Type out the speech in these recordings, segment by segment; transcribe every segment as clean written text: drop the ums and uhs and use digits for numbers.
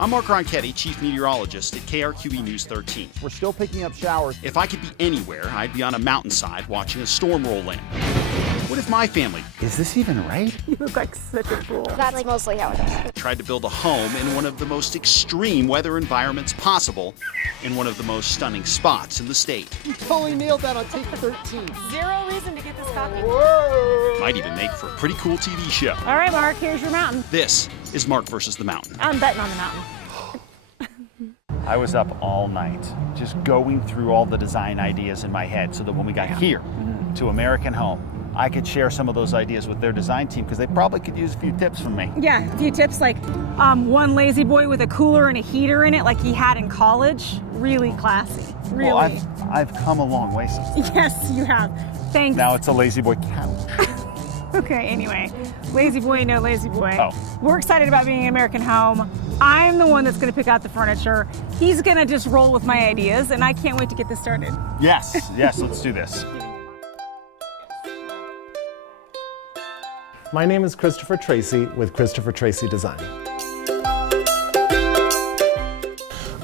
I'm Mark Ronchetti, Chief Meteorologist at KRQE News 13. We're still picking up showers. If I could be anywhere, I'd be on a mountainside watching a storm roll in. What if my family Is this even right? You look like such a fool. That's mostly how it is. tried to build a home in one of the most extreme weather environments possible in one of the most stunning spots in the state? You totally nailed that on take 13. Zero reason to get this coffee. Might even make for a pretty cool TV show. All right, Mark, here's your mountain. This is Mark versus the Mountain. I'm betting on the mountain. I was up all night just going through all the design ideas in my head so that when we got here to American Home, I could share some of those ideas with their design team because they probably could use a few tips from me. Yeah, a few tips like one lazy boy with a cooler and a heater in it like he had in college. Really classy. Really. Well, I've come a long way since then. Yes, you have. Thanks. Now it's a lazy boy couch. Okay, anyway. Lazy boy, no lazy boy. Oh. We're excited about being in American Home. I'm the one that's going to pick out the furniture. He's going to just roll with my ideas, and I can't wait to get this started. Yes, let's do this. My name is Christopher Tracy with Christopher Tracy Design.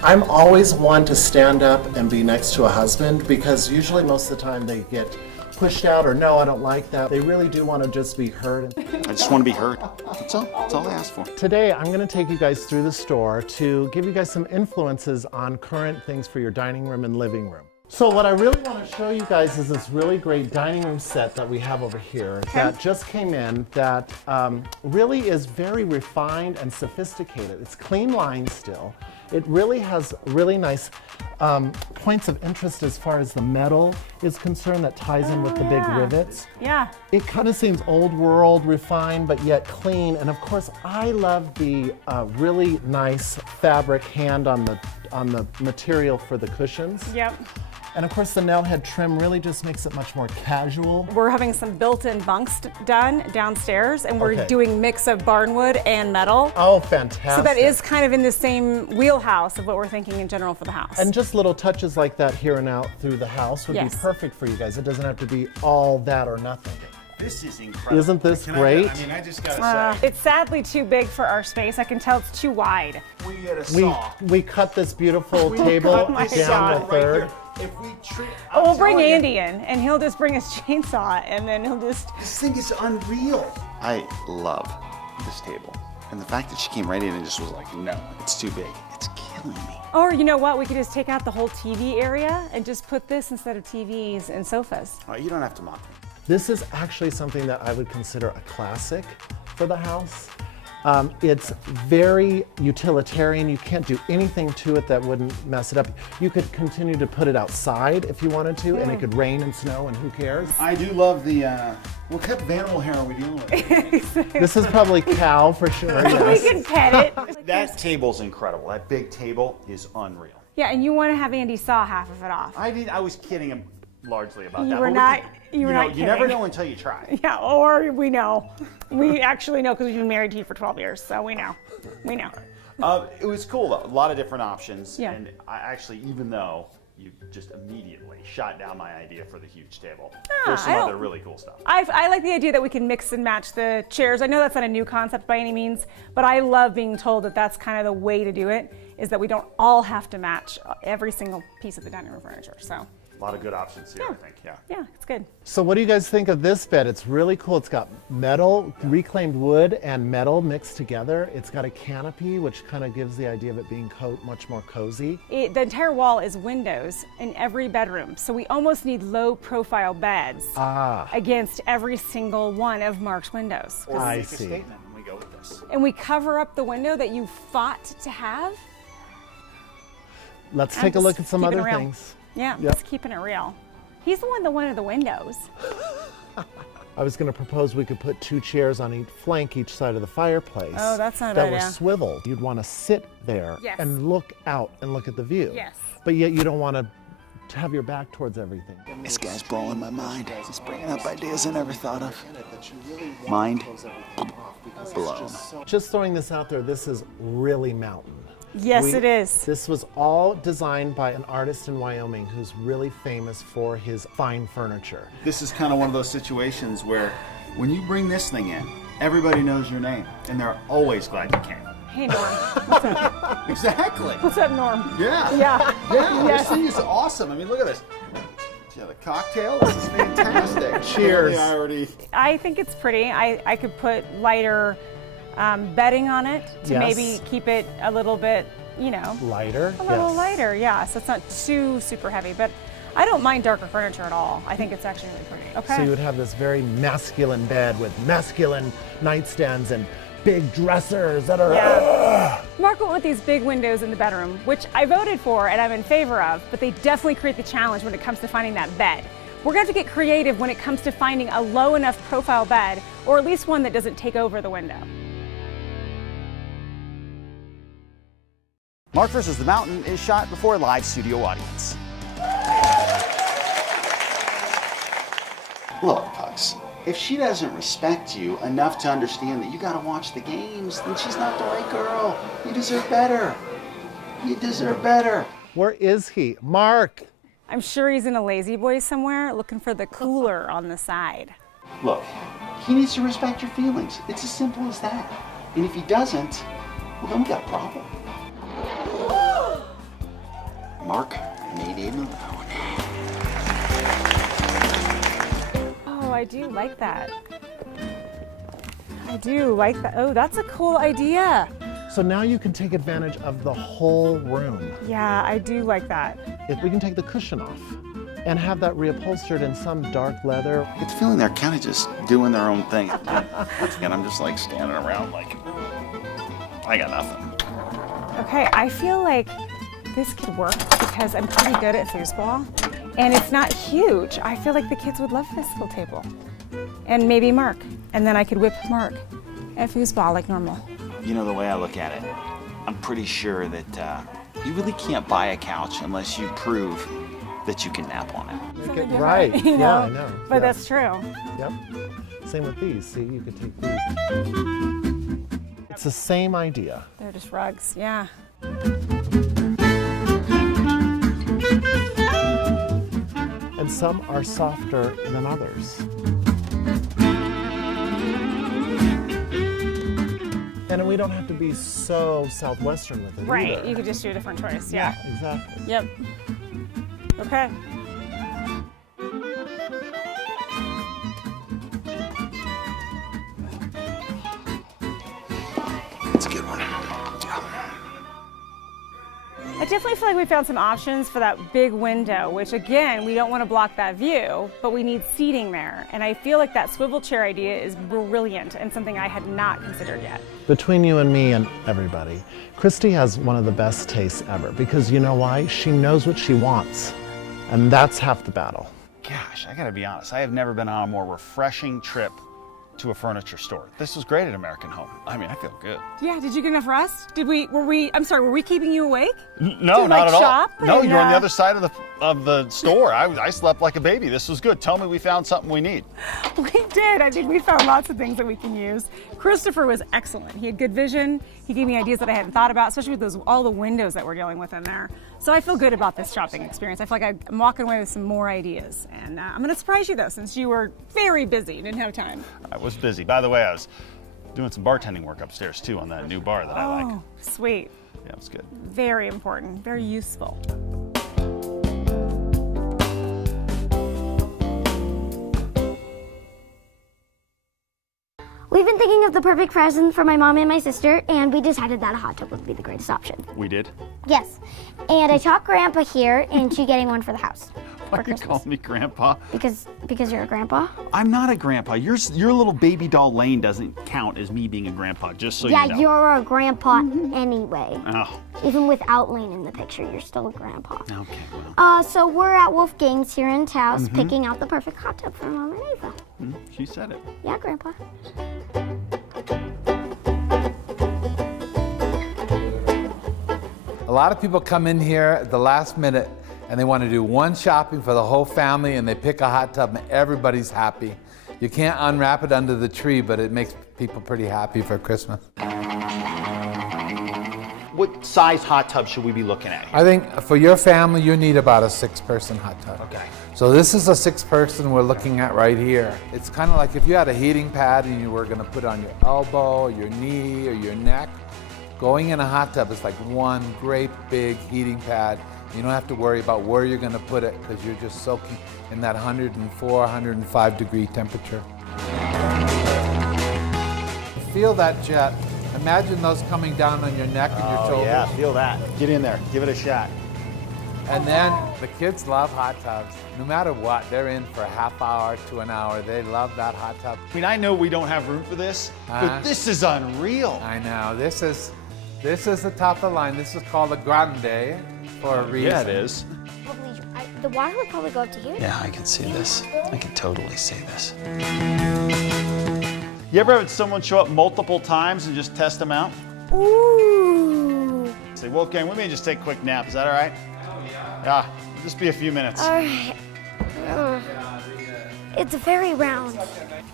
I'm always one to stand up and be next to a husband because usually most of the time they get pushed out or no, I don't like that. They really do want to just be heard. I just want to be heard. That's all I ask for. Today I'm going to take you guys through the store to give you guys some influences on current things for your dining room and living room. So what I really want to show you guys is this really great dining room set that we have over here that just came in that really is very refined and sophisticated. It's clean lines still. It really has really nice points of interest as far as the metal is concerned that ties in with the big rivets. Yeah. It kind of seems old world, refined, but yet clean. And of course, I love the really nice fabric hand on the material for the cushions. Yep. And of course, the nail head trim really just makes it much more casual. We're having some built-in bunks done downstairs, and we're Okay. doing mix of barnwood and metal. Oh, fantastic. So that is kind of in the same wheelhouse of what we're thinking in general for the house. And just little touches like that here and out through the house would Yes. be perfect for you guys. It doesn't have to be all that or nothing. This is incredible. Isn't this great? I just gotta say, It's sadly too big for our space. I can tell it's too wide. we get a saw. We cut this beautiful table Oh my down God. a third. If we treat, Oh, we'll bring Andy in, and he'll just bring his chainsaw, and then he'll just... This thing is unreal. I love this table. And the fact that she came right in and just was like, no, it's too big. It's killing me. Or you know what? We could just take out the whole TV area and just put this instead of TVs and sofas. All right, you don't have to mock me. This is actually something that I would consider a classic for the house. It's very utilitarian. You can't do anything to it that wouldn't mess it up. You could continue to put it outside if you wanted to, and it could rain and snow, and who cares? I do love the, what type of animal hair are we dealing with? This is probably cow for sure, We yes. can pet it. That table's incredible. That big table is unreal. Yeah, and you want to have Andy saw half of it off. I was kidding him largely about You that. were but we not- could- you were know, not you never kidding. know until you try. Yeah, or we know. We actually know because we've been married to you for 12 years, so we know. We know. It was cool though. A lot of different options. Yeah. And I actually, even though you just immediately shot down my idea for the huge table, there's some I other don't- really cool stuff. I like the idea that we can mix and match the chairs. I know that's not a new concept by any means, but I love being told that that's kind of the way to do it, is that we don't all have to match every single piece of the dining room furniture. So, A lot of good options here, I think. Yeah. yeah, it's good. So what do you guys think of this bed? It's really cool. It's got metal, reclaimed wood and metal mixed together. It's got a canopy, which kind of gives the idea of it being much more cozy. The entire wall is windows in every bedroom, so we almost need low-profile beds against every single one of Mark's windows. Or I make a see. statement when we go with this. And we cover up the window that you fought to have. Let's I'm take a just look at some keeping other it real. things. Yeah, just keeping it real. He's the one that wanted the windows. I was going to propose we could put 2 chairs on each flank, each side of the fireplace. Oh, that's not a that bad were idea. swiveled. You'd want to sit there Yes. and look out and look at the view. Yes. But yet you don't want to have your back towards everything. This guy's blowing my mind. He's bringing up ideas I never thought of. Mind blown. Just throwing this out there, this is really mountain. Yes, it is. This was all designed by an artist in Wyoming who's really famous for his fine furniture. This is kind of one of those situations where when you bring this thing in, everybody knows your name, and they're always glad you came. Hey, Norm. What's up? Exactly. What's up, Norm? Yeah. Yeah. Yeah. Yes. This thing is awesome. I mean, look at this. Yeah, the cocktail. This is fantastic. Cheers. I think it's pretty. I could put lighter bedding on it to Yes. maybe keep it a little bit, you know, Lighter? a little lighter. Yeah, so it's not too super heavy. But I don't mind darker furniture at all. I think it's actually really pretty. Okay. So you would have this very masculine bed with masculine nightstands and big dressers that are. Yeah. Mark went with these big windows in the bedroom, which I voted for and I'm in favor of, but they definitely create the challenge when it comes to finding that bed. We're going to have to get creative when it comes to finding a low enough profile bed, or at least one that doesn't take over the window. Mark vs. the Mountain is shot before a live studio audience. Look, Pugs, if she doesn't respect you enough to understand that you gotta watch the games, then she's not the right girl. You deserve better. You deserve better. Where is he? Mark! I'm sure he's in a lazy boy somewhere looking for the cooler on the side. Look, he needs to respect your feelings. It's as simple as that. And if he doesn't, well, then we got a problem. Mark made it alone. Oh, I do like that. I do like that. Oh, that's a cool idea. So now you can take advantage of the whole room. Yeah, I do like that. If we can take the cushion off and have that reupholstered in some dark leather. It's feeling they're kind of just doing their own thing. Once again, I'm just like standing around like, I got nothing. Okay, I feel like this could work because I'm pretty good at foosball and it's not huge. I feel like the kids would love this little table. And maybe Mark. And then I could whip Mark at foosball like normal. You know, the way I look at it, I'm pretty sure that you really can't buy a couch unless you prove that you can nap on it. Make it right. You know? Yeah, I know. But Yeah. that's true. Yep. Same with these. See, you could take these. It's the same idea. They're just rugs, yeah. And some are softer than others. And we don't have to be so Southwestern with it Right, either. you could just do a different choice, yeah. Exactly. Yep. Okay. It's a good one. I definitely feel like we found some options for that big window, which again, we don't want to block that view, but we need seating there. And I feel like that swivel chair idea is brilliant and something I had not considered yet. Between you and me and everybody, Krysty has one of the best tastes ever because you know why? She knows what she wants. And that's half the battle. Gosh, I gotta be honest, I have never been on a more refreshing trip to a furniture store. This was great at American Home. I mean, I feel good. Yeah, did you get enough rest? Were we keeping you awake? No, To, not like, at all. shop No, and, you're on the other side of the store. I slept like a baby. This was good. Tell me we found something we need. We did. I think we found lots of things that we can use. Christopher was excellent. He had good vision. He gave me ideas that I hadn't thought about, especially with all the windows that we're dealing with in there. So I feel good about this shopping experience. I feel like I'm walking away with some more ideas. And I'm going to surprise you, though, since you were very busy and didn't have time. I was busy. By the way, I was doing some bartending work upstairs, too, on that new bar that I like. Oh, sweet. Yeah, it was good. Very important. Very useful. We've been thinking of the perfect present for my mom and my sister, and we decided that a hot tub would be the greatest option. We did? Yes. And I talked Grandpa here into getting one for the house. Why are you calling me Grandpa? Because you're a grandpa? I'm not a grandpa. Your little baby doll Lane doesn't count as me being a grandpa, just so Yeah, you know. you're a grandpa anyway. Oh, Even without Lane in the picture, you're still a grandpa. okay, well. So we're at Wolfgang's here in Taos, picking out the perfect hot tub for Mom and Ava. She said it. Yeah, Grandpa. A lot of people come in here at the last minute and they want to do one shopping for the whole family and they pick a hot tub and everybody's happy. You can't unwrap it under the tree, but it makes people pretty happy for Christmas. What size hot tub should we be looking at here? I think for your family, you need about a 6-person hot tub. Okay. So this is a 6-person we're looking at right here. It's kind of like if you had a heating pad and you were going to put on your elbow, your knee, or your neck. Going in a hot tub is like one great big heating pad. You don't have to worry about where you're going to put it because you're just soaking in that 104, 105 degree temperature. Feel that jet. Imagine those coming down on your neck and your Oh shoulders. yeah, feel that. Get in there, give it a shot. And then the kids love hot tubs. No matter what, they're in for a half hour to an hour. They love that hot tub. I mean, I know we don't have room for this, but this is unreal. I know, this is the top of the line. This is called a grande for a reason. Yeah, it is. The water would probably go up to here. Yeah, I can see this. I can totally see this. You ever had someone show up multiple times and just test them out? Ooh. Say, Wolfgang, we may just take a quick nap. Is that all right? Yeah, just be a few minutes. All right. It's very round.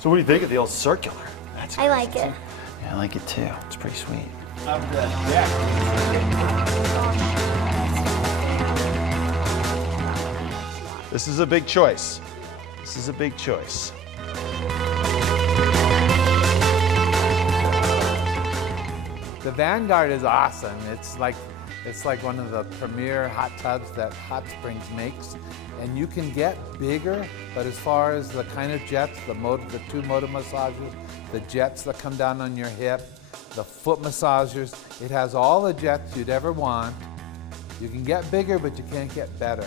So what do you think of the old circular? That's I like it. Yeah, I like it too. It's pretty sweet. This is a big choice. This is a big choice. The Vanguard is awesome. It's like one of the premier hot tubs that Hot Springs makes. And you can get bigger, but as far as the kind of jets, the two motor massagers, the jets that come down on your hip, the foot massagers, it has all the jets you'd ever want. You can get bigger, but you can't get better.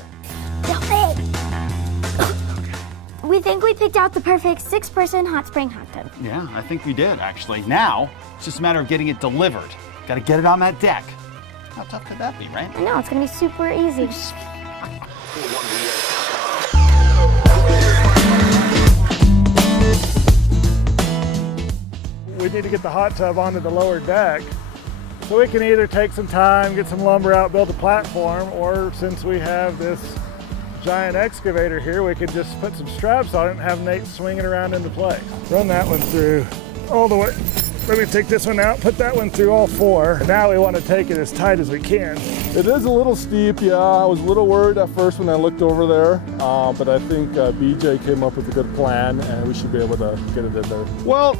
We think we picked out the perfect 6-person hot spring hot tub. Yeah, I think we did, actually. Now, it's just a matter of getting it delivered. Got to get it on that deck. How tough could that be, right? I know, it's gonna be super easy. We need to get the hot tub onto the lower deck. So we can either take some time, get some lumber out, build a platform, or since we have this giant excavator here, we could just put some straps on it and have Nate swing it around into place. Run that one through all the way. Let me take this one out, put that one through all 4. Now we want to take it as tight as we can. It is a little steep, yeah. I was a little worried at first when I looked over there, but I think BJ came up with a good plan and we should be able to get it in there. Well,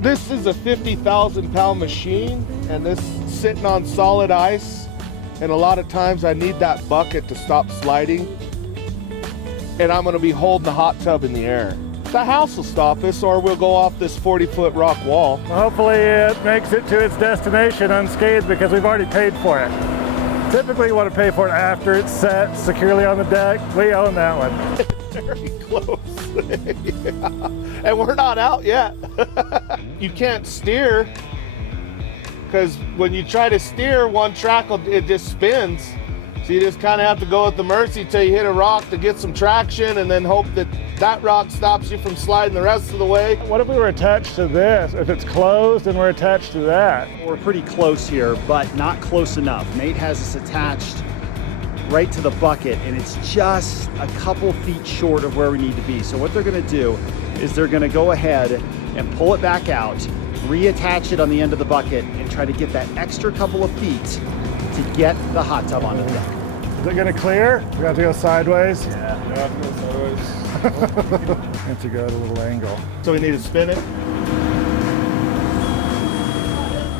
this is a 50,000 pound machine and this is sitting on solid ice. And a lot of times I need that bucket to stop sliding. And I'm gonna be holding the hot tub in the air. The house will stop us or we'll go off this 40-foot rock wall. Well, hopefully it makes it to its destination unscathed because we've already paid for it. Typically you want to pay for it after it's set securely on the deck. We own that one. Very close. Yeah. And we're not out yet. You can't steer because when you try to steer, one track, it just spins. So you just kind of have to go at the mercy till you hit a rock to get some traction and then hope that that rock stops you from sliding the rest of the way. What if we were attached to this? If it's closed and we're attached to that? We're pretty close here, but not close enough. Nate has us attached right to the bucket, and it's just a couple feet short of where we need to be. So what they're gonna do is they're gonna go ahead and pull it back out, reattach it on the end of the bucket, and try to get that extra couple of feet to get the hot tub onto the deck. Is it gonna clear? We have to go sideways? Yeah, we have to go sideways. Have to go at a little angle. So we need to spin it.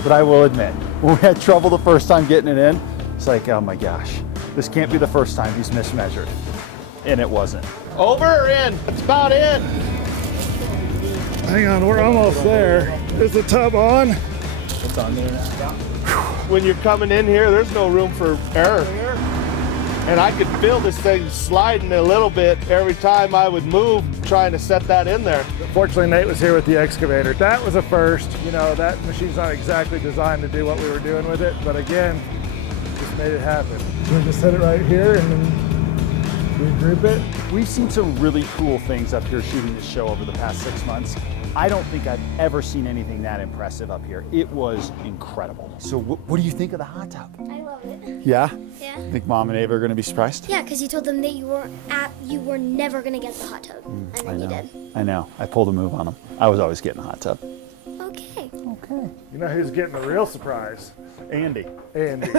But I will admit, when we had trouble the first time getting it in, it's like, oh my gosh, this can't be the first time he's mismeasured. And it wasn't. Over or in? It's about in. Hang on, we're almost there. Is the tub on? It's on there. When you're coming in here, there's no room for error. And I could feel this thing sliding a little bit every time I would move, trying to set that in there. Fortunately, Nate was here with the excavator. That was a first. You know, that machine's not exactly designed to do what we were doing with it, but again, just made it happen. We'll just set it right here and then regroup it. We've seen some really cool things up here shooting this show over the past 6 months. I don't think I've ever seen anything that impressive up here. It was incredible. So what do you think of the hot tub? I love it. Yeah? Yeah. Think Mom and Ava are gonna be surprised? Yeah, because you told them that you were never gonna get the hot tub, and then you did. I know. I pulled a move on them. I was always getting a hot tub. Okay. Okay. You know who's getting the real surprise? Andy. Andy.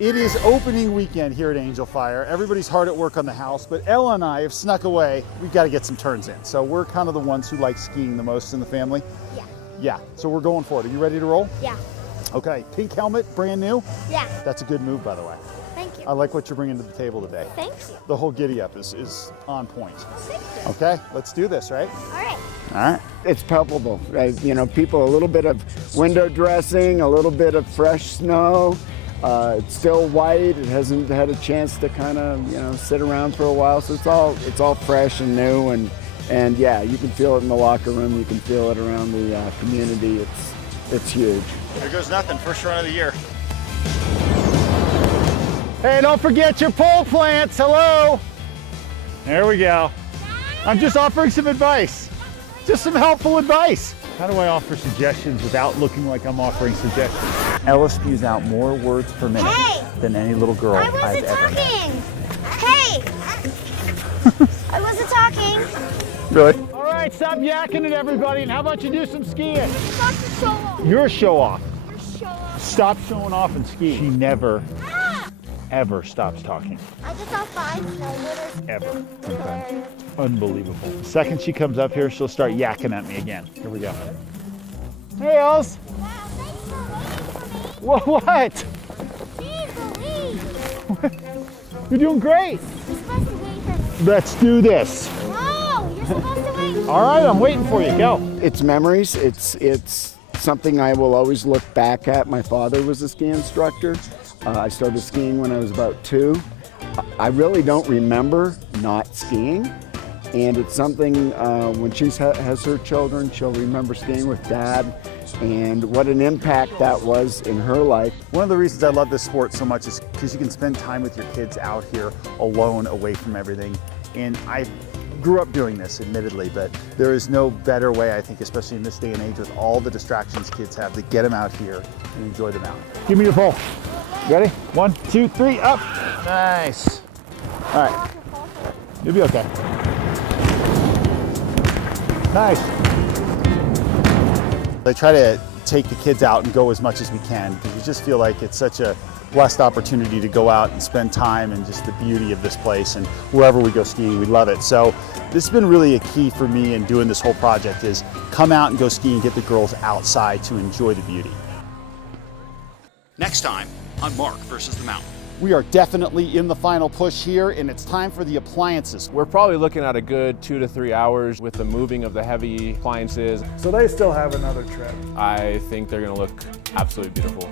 It is opening weekend here at Angel Fire. Everybody's hard at work on the house, but Ella and I have snuck away. We've got to get some turns in. So we're kind of the ones who like skiing the most in the family. Yeah. Yeah, so we're going for it. Are you ready to roll? Yeah. Okay, pink helmet, brand new. Yeah. That's a good move, by the way. Thank you. I like what you're bringing to the table today. Thank you. The whole giddy up is on point. Thank you. Okay, let's do this, right? All right. All right. It's palpable. You know, people, a little bit of window dressing, a little bit of fresh snow. It's still white. It hasn't had a chance to kind of, you know, sit around for a while. So it's all fresh and new, and yeah, you can feel it in the locker room. You can feel it around the community. It's huge. There goes nothing. First run of the year. Hey, don't forget your pole plants. Hello. There we go. I'm just offering some advice. Just some helpful advice. How do I offer suggestions without looking like I'm offering suggestions? Ella spews out more words per minute than any little girl I I've wasn't ever met. talking. Hey. I wasn't talking. Really? All right, stop yakking at everybody, and how about you do some skiing? You're supposed to show off. You're a show off. You're show off. Stop showing off and skiing. She never, ever stops talking. I just saw 5 snowboarders. Ever. Okay. Unbelievable. The second she comes up here, she'll start yakking at me again. Here we go. Hey, Els. Wow, thanks for waiting for me. What? Jeez Louise. You're doing great. You're supposed to wait for me. Let's do this. No, you're supposed to wait. All right, I'm waiting for you. Go. It's memories. It's something I will always look back at. My father was a ski instructor. I started skiing when I was about 2. I really don't remember not skiing. And it's something, when she has her children, she'll remember skiing with Dad, and what an impact that was in her life. One of the reasons I love this sport so much is because you can spend time with your kids out here alone, away from everything. And I grew up doing this, admittedly, but there is no better way, I think, especially in this day and age with all the distractions kids have, to get them out here and enjoy the mountain. Give me your pole. Ready? 1, 2, 3, up. Nice. All right. You'll be okay. Nice. I try to take the kids out and go as much as we can, because we just feel like it's such a blessed opportunity to go out and spend time and just the beauty of this place, and wherever we go skiing, we love it. So this has been really a key for me in doing this whole project, is come out and go skiing, get the girls outside to enjoy the beauty. Next time on Mark versus the Mountain. We are definitely in the final push here, and it's time for the appliances. We're probably looking at a good 2 to 3 hours with the moving of the heavy appliances. So they still have another trip. I think they're gonna look absolutely beautiful.